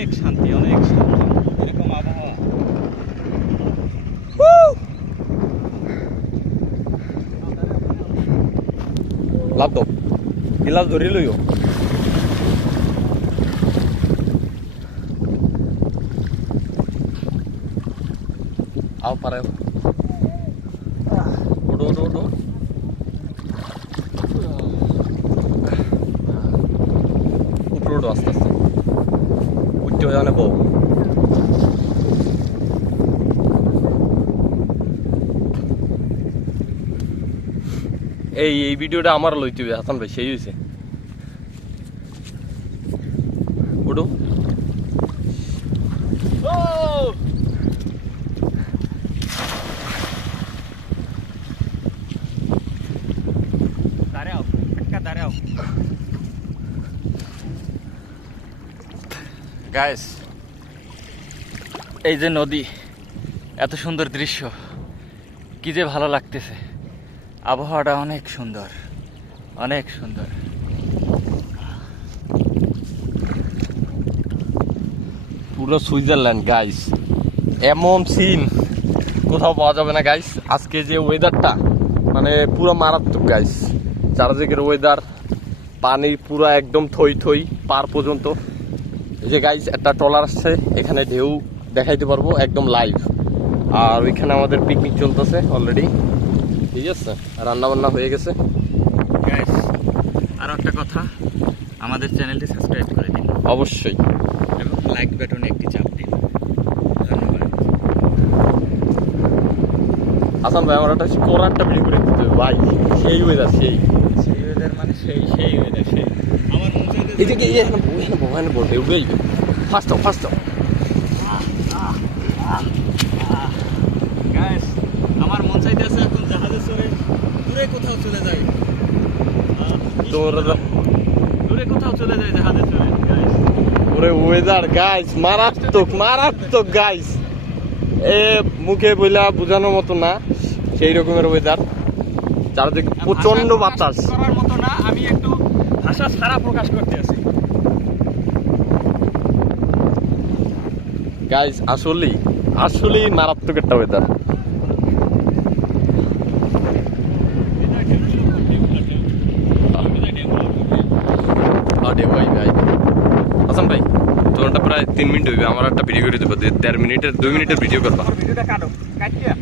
অনেক শান্তি অনেক শান্তি। এরকম আবহাওয়া। লাভ দাও গিলাস ধরি লইও। আও পারে। ওডো ওডো ওডো উপরে ওডো আস্তে আস্তে। হয়ে যাবে বউ এই এই ভিডিওটা আমার লইতে হবে, হাসান ভাই, সেই হয়েছে। ওডো দাঁড়াও, একটা দাঁড়াও। গাইস এই যে নদী, এত সুন্দর দৃশ্য। কি যে ভালো লাগতেছে। আবহাওয়াটা অনেক সুন্দর অনেক সুন্দর। পুরো সুইজারল্যান্ড গাইস এমন সিন কোথাও পাওয়া যাবে না গাইস আজকে যে ওয়েদারটা মানে পুরো মারাত্মক গাইস চারদিকের ওয়েদার পানি পুরো একদম থই থই, পার পর্যন্ত। এই যে গাইস একটা ট্রলার আসছে এখানে ঢেউ দেখাইতে পারব একদম লাইভ আর ওইখানে আমাদের পিকনিক চলতেছে অলরেডি ঠিক আছে? রান্না বান্না হয়ে গেছে। গাইস আরও একটা কথা আমাদের চ্যানেলটি সাবস্ক্রাইব করে দিন। অবশ্যই। এবং লাইক বাটনে একটি চাপ দিন। ধন্যবাদ। আসাম ভাই আমার একটা কোরআনটা ভিডিও করে দিতে হবে। ভাই সেই ওয়েদার সেই। সেই ওয়েদার মানে সেই সেই ওয়েদার সেই। আমার মন চাইতেছে- এই যে কি এখানে এখানে বউ, এখানে বউ, ঢেউ বেরিয়ে ফার্স্ট ফার্স্ট গাইস আমার মন চাইতেছে এখন জাহাজে চড়ে দূরে কোথাও চলে যাই। তোর দূরে কোথাও চলে যায় জাহাজে চড়ে গাইস ওরে ওয়েদার গাইস মারাত্মক মারাত্মক গাইস এ মুখে বইলা বোঝানোর মতো না সেই রকমের ওয়েদার চারদিকে প্রচণ্ড ভাষা বাতাস। প্রকাশ করার মতো না আমি একটু ভাষা ছাড়া প্রকাশ করতে আছি। গাইজ আসলেই আসলেই মারাত্মক একটা ওয়েদার ভাই আসাম একটা প্রায় তিন মিনিট হইবে আমার একটা ভিডিও করে দেবো দেড় মিনিটের দুই মিনিটের ভিডিও করবা। কাটিয়া।